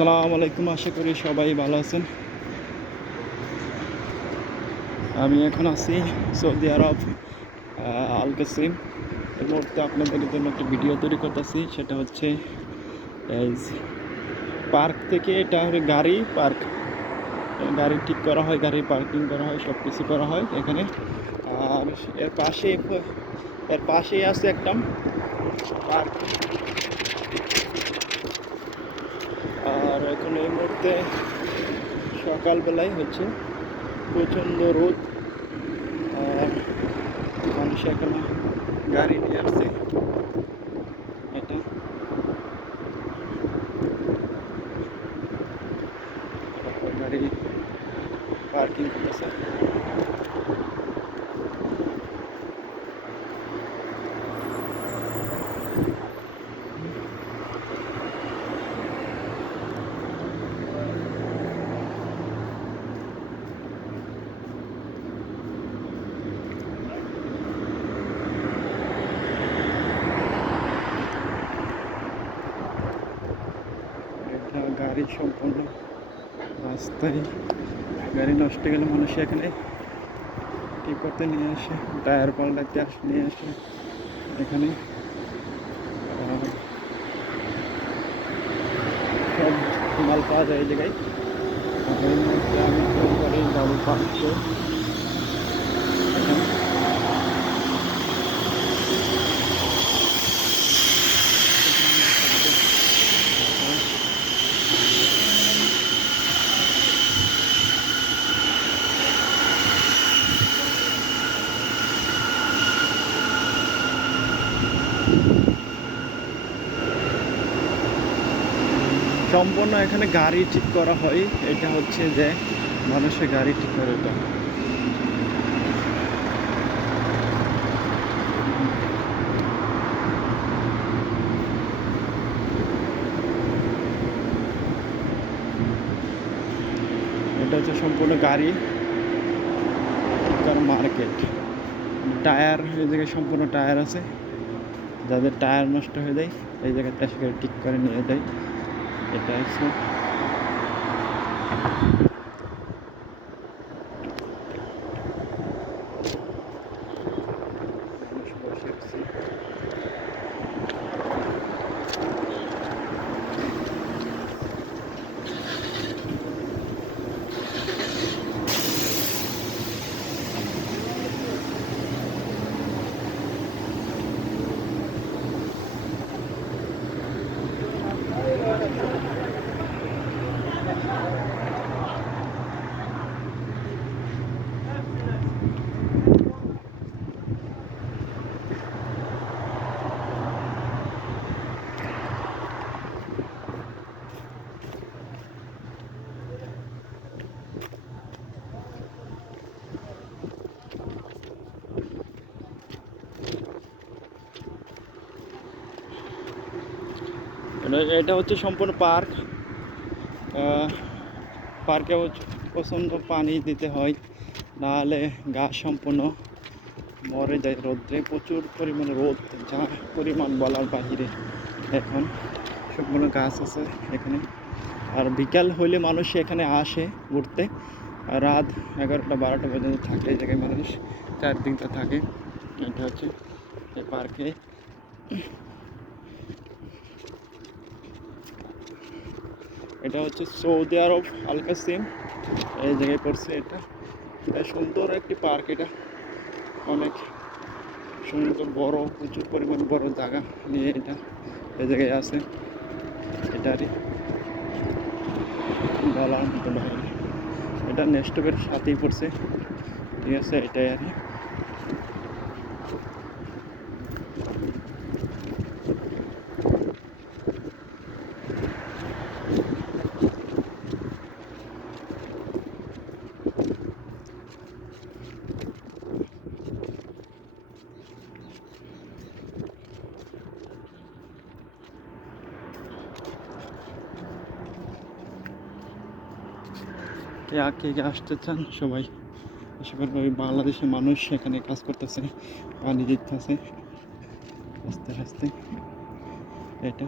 আসসালামু আলাইকুম, আশা করি সবাই ভালো আছেন। আমি এখন আছি সৌদি আরব, আল কাসিম। এই মুহূর্তে আপনাদের জন্য একটা ভিডিও তৈরি করতেছি। সেটা হচ্ছে এই পার্ক থেকে, এটা হলো গাড়ি পার্ক। গাড়ি ঠিক করা হয়, গাড়ি পার্কিং করা হয়, সব কিছু করা হয় এখানে। আর এর পাশেই আছে একটা পার্ক। আর এখন এই মুহূর্তে সকালবেলায় হচ্ছে প্রচণ্ড রোদ। আর মানুষ এখানে গাড়ি নিয়ে আসছে। এটা গাড়ি পার্কিং করতেছে। এটা গাড়ি সম্পূর্ণ রাস্তায় গাড়ি নষ্ট গেলে মানুষ এখানে ঠিক করতে নিয়ে আসে, টায়ার পাল্টাতে নিয়ে আসে এখানে। সব মাল পাওয়া যায় এই জায়গায়। আর এই মুহূর্তে আমি গাড়ি যাবো পার্কে। সম্পূর্ণ এখানে গাড়ি ঠিক করা হয়। এটা হচ্ছে যে মানুষের গাড়ি ঠিক করে এটা। এটা হচ্ছে সম্পূর্ণ গাড়ি ঠিক করা মার্কেট। টায়ার এই জায়গায় সম্পূর্ণ টায়ার আছে। যাদের টায়ার নষ্ট হয়ে যায় এই জায়গাতে এসে ঠিক করে নিয়ে যায়। এটা হচ্ছে মানুষ বসে আছে। এটা হচ্ছে সম্পূর্ণ পার্ক। পার্কে প্রচণ্ড পানি দিতে হয়, নাহলে গাছ সম্পূর্ণ মরে যায় রোদ্রে। প্রচুর পরিমাণে রোদ, যা পরিমাণ বলার বাহিরে। এখন সম্পূর্ণ গাছ আছে এখানে। আর বিকাল হইলে মানুষ এখানে আসে ঘুরতে। আর রাত 11টা-12টা পর্যন্ত থাকে এই জায়গায় মানুষ, 4 দিনটা থাকে। এটা হচ্ছে এই পার্কে। এটা হচ্ছে সৌদি আরব আল কাসিম, এই জায়গায় পড়ছে। এটা সুন্দর একটি পার্ক। এটা অনেক সুন্দর, বড়, প্রচুর পরিমাণ বড় জায়গা নিয়ে এটা এই জায়গায় আছে। এটারই বলার মতো বাইরে। এটা নেস্টপের সাথেই পড়ছে, ঠিক আছে। এটাই আর কে কে আসতে চান সবাই আশা করি। ওই বাংলাদেশের মানুষ এখানে কাজ করতেছে, পানি দিতেছে আস্তে আস্তে। এটা